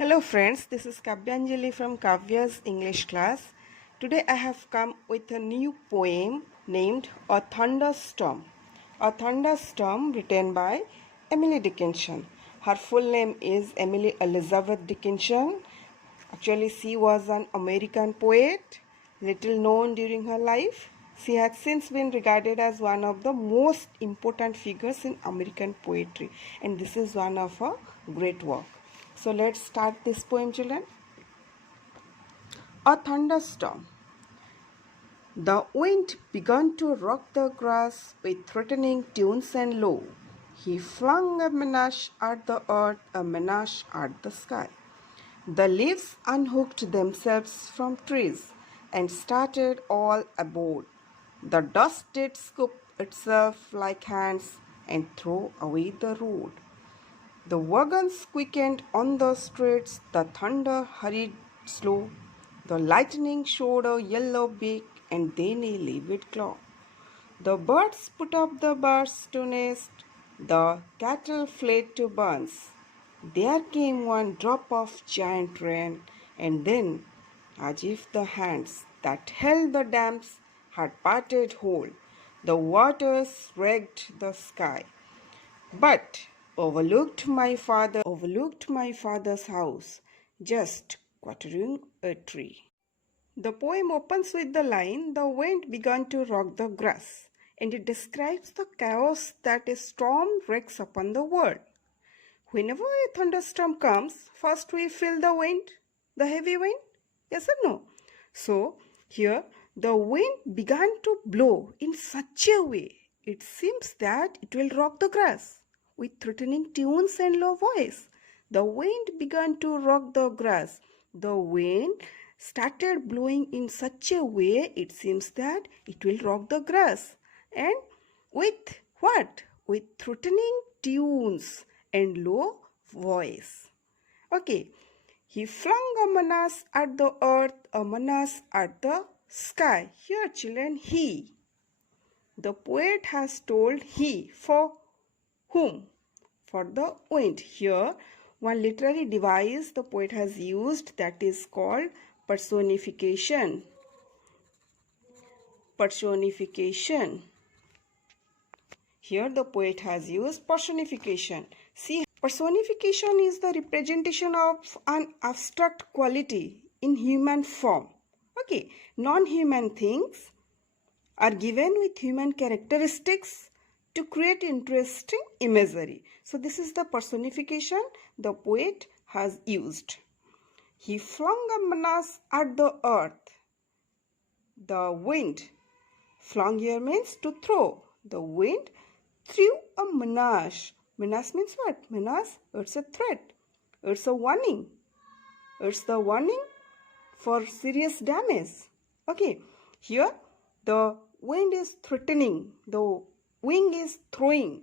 Hello friends, this is Kavyanjali from Kavya's English class. Today I have come with a new poem named A Thunderstorm. A Thunderstorm written by Emily Dickinson. Her full name is Emily Elizabeth Dickinson. Actually, she was an American poet, little known during her life. She has since been regarded as one of the most important figures in American poetry, and this is one of her great work. So let's start this poem, children. A Thunderstorm. The wind began to rock the grass with threatening tunes and low. He flung a menace at the earth, a menace at the sky. The leaves unhooked themselves from trees and started all aboard. The dust did scoop itself like hands and throw away the road. The wagons quickened on the streets, the thunder hurried slow, the lightning showed a yellow beak and then a livid claw. The birds put up the bars to nest, the cattle fled to barns. There came one drop of giant rain, and then, as if the hands that held the dams had parted whole, the waters wrecked the sky. But overlooked my father's house, just quartering a tree. The poem opens with the line, "The wind began to rock the grass," and it describes the chaos that a storm wreaks upon the world. Whenever a thunderstorm comes, first we feel the wind, the heavy wind, yes or no? So, here the wind began to blow in such a way, it seems that it will rock the grass. With threatening tunes and low voice, the wind began to rock the grass. The wind started blowing in such a way, it seems that it will rock the grass. And with what? With threatening tunes and low voice. Okay, he flung a menace at the earth, a menace at the sky. Here, children, he. The poet has told he for whom? For the wind. Here, one literary device the poet has used, that is called personification. Personification. Here the poet has used personification. See, personification is the representation of an abstract quality in human form. Okay, non-human things are given with human characteristics to create interesting imagery. So this is the personification the poet has used. He flung a menace at the earth. The wind. Flung here means to throw. The wind threw a menace. Menace means what? Menace, it's a threat. It's a warning. It's the warning for serious damage. Okay, here the wind is threatening. The wind is throwing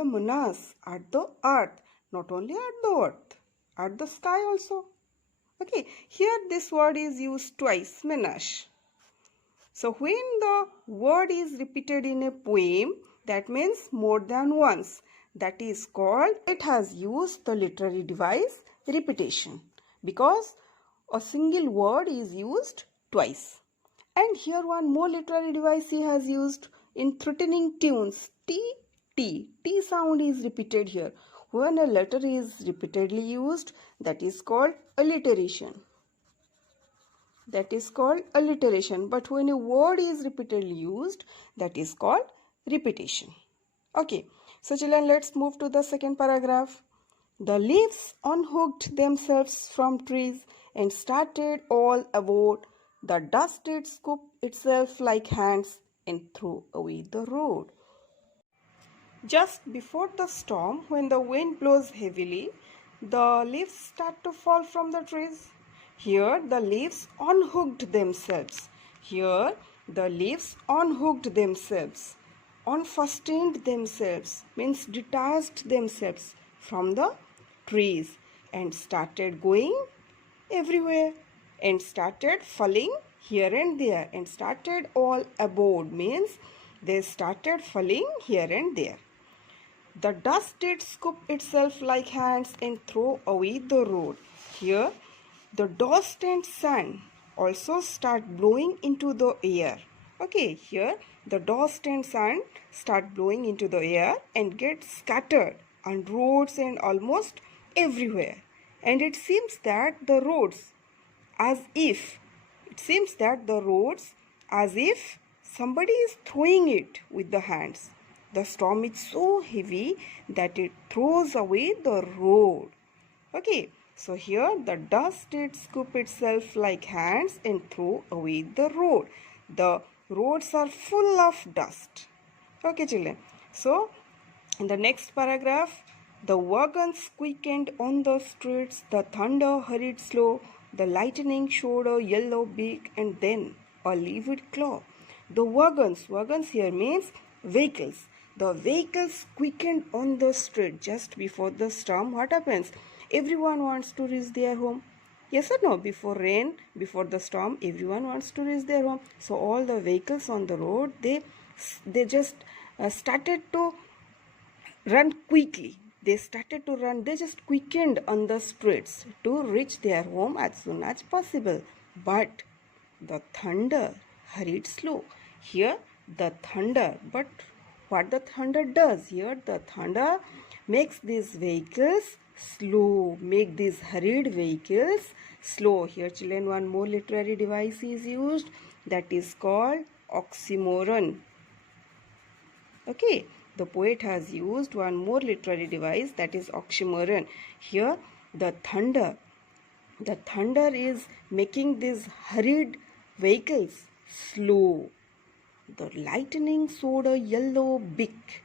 a menace at the earth. Not only at the earth, at the sky also. Okay, here this word is used twice, menace. So when the word is repeated in a poem, that means more than once. That is called, it has used the literary device repetition, because a single word is used twice. And here one more literary device he has used in threatening tunes. T sound is repeated here. When a letter is repeatedly used, that is called alliteration. That is called alliteration. But when a word is repeatedly used, that is called repetition. Okay, so children, let's move to the second paragraph. The leaves unhooked themselves from trees and started all aboard. The dust did scoop itself like hands and threw away the road. Just before the storm, when the wind blows heavily, the leaves start to fall from the trees. Here the leaves unhooked themselves. Here the leaves unhooked themselves. Unfastened themselves means detached themselves from the trees and started going everywhere and started falling here and there, and started all aboard means they started falling here and there. The dust did scoop itself like hands and throw away the road. Here, the dust and sand also start blowing into the air. Okay, here the dust and sand start blowing into the air and get scattered on roads and almost everywhere. And it seems that the roads as if somebody is throwing it with the hands. The storm is so heavy that it throws away the road. Okay, so here the dust did scoop itself like hands and throw away the road. The roads are full of dust. Okay, children. So, in the next paragraph, the wagons quickened on the streets, the thunder hurried slow, the lightning showed a yellow beak and then a livid claw. The wagons here means vehicles. The vehicles quickened on the street just before the storm. What happens? Everyone wants to reach their home. Yes or no? Before rain, before the storm, everyone wants to reach their home. So all the vehicles on the road, they just started to run quickly. They just quickened on the streets to reach their home as soon as possible. But the thunder hurried slow. Here the thunder, but what the thunder does here, the thunder makes these vehicles slow, make these hurried vehicles slow. Here children, one more literary device is used, that is called oxymoron. Okay, the poet has used one more literary device, that is oxymoron. Here the thunder is making these hurried vehicles slow. The lightning showed a yellow beak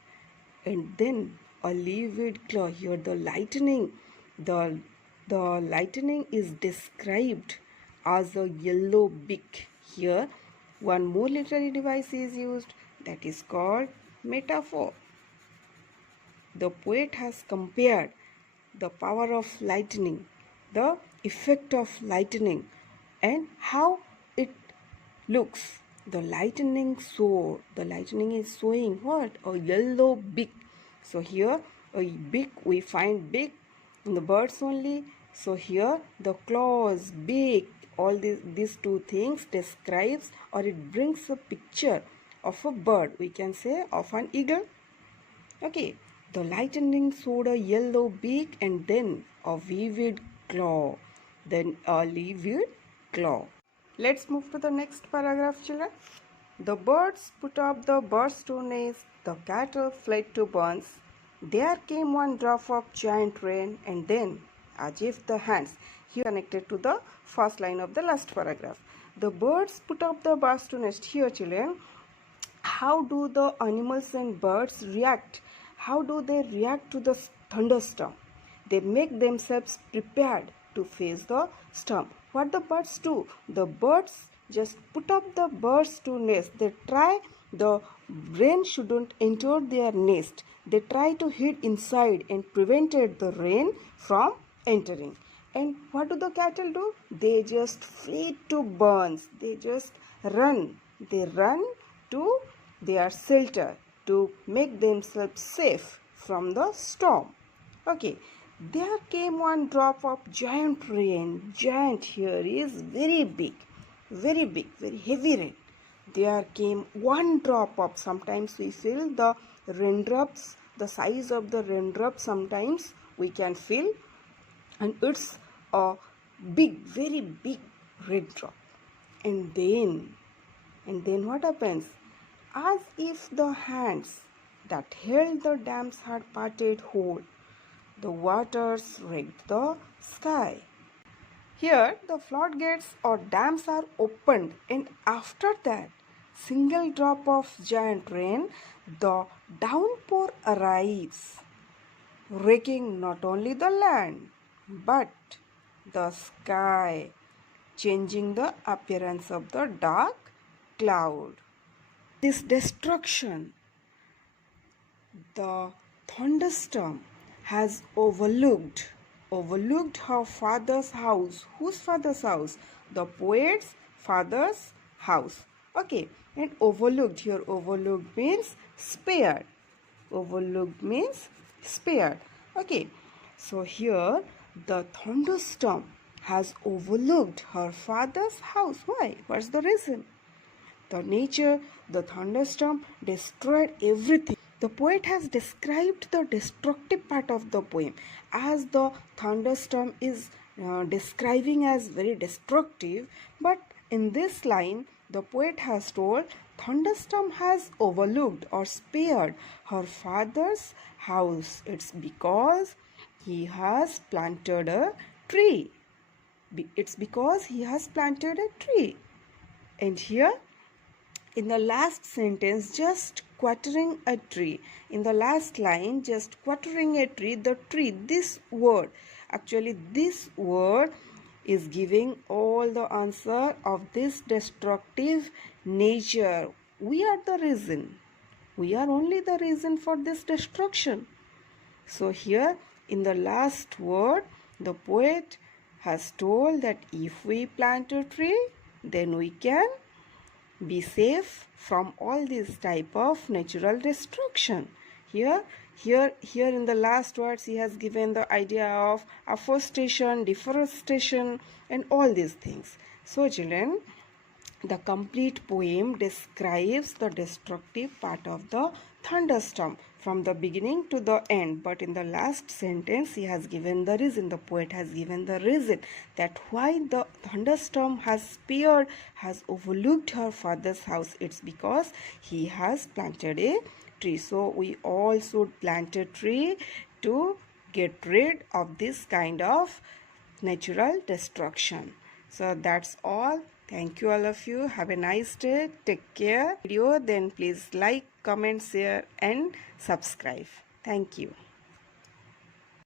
and then a livid claw. Here the lightning is described as a yellow beak. Here one more literary device is used, that is called metaphor. The poet has compared the power of lightning, the effect of lightning, and how it looks. The lightning is showing what? A yellow beak. So here a beak, we find beak in the birds only. So here the claws, beak, all these two things describes, or it brings a picture of a bird. We can say of an eagle. Okay, the lightning showed a yellow beak and then a vivid claw. Then a livid claw. Let's move to the next paragraph, children. The birds put up the burst to nest, the cattle fled to barns. There came one drop of giant rain, and then, as if the hands, here connected to the first line of the last paragraph. The birds put up the burst to nest. Here, children, how do the animals and birds react? How do they react to the thunderstorm? They make themselves prepared to face the storm. What the birds do? The birds just put up the burst to nest. They try, the rain shouldn't enter their nest. They try to hide inside and prevented the rain from entering. And what do the cattle do? They just flee to barns. They just run. They run to their shelter to make themselves safe from the storm. Okay. There came one drop of giant rain. Giant here is very big, very heavy rain. There came one drop of, sometimes we feel the raindrops, the size of the raindrop sometimes we can feel, and it's a big, very big raindrop. And then what happens? As if the hands that held the dams had parted whole, the waters wrecked the sky. Here the floodgates or dams are opened, and after that single drop of giant rain, the downpour arrives, wrecking not only the land but the sky, changing the appearance of the dark cloud. This destruction, the thunderstorm has overlooked her father's house. Whose father's house? The poet's father's house. Okay, and overlooked here, overlooked means spared. Overlooked means spared. Okay, so here the thunderstorm has overlooked her father's house. Why? What's the reason? The thunderstorm destroyed everything. The poet has described the destructive part of the poem as the thunderstorm is describing as very destructive, but in this line the poet has told thunderstorm has overlooked or spared her father's house. It's because he has planted a tree. It's because he has planted a tree. And here in the last sentence, just quartering a tree. In the last line, just quartering a tree, the tree, this word, actually this word is giving all the answer of this destructive nature. We are the reason. We are only the reason for this destruction. So here in the last word, the poet has told that if we plant a tree, then we can be safe from all these type of natural destruction. Here in the last words he has given the idea of afforestation, deforestation and all these things. So children, the complete poem describes the destructive part of the thunderstorm from the beginning to the end, but in the last sentence he has given the reason, the poet has given the reason that why the thunderstorm has spared, has overlooked her father's house. It's because he has planted a tree. So we all should plant a tree to get rid of this kind of natural destruction. So that's all. Thank you all of you. Have a nice day. Take care. Then please like, comment, share and subscribe. Thank you.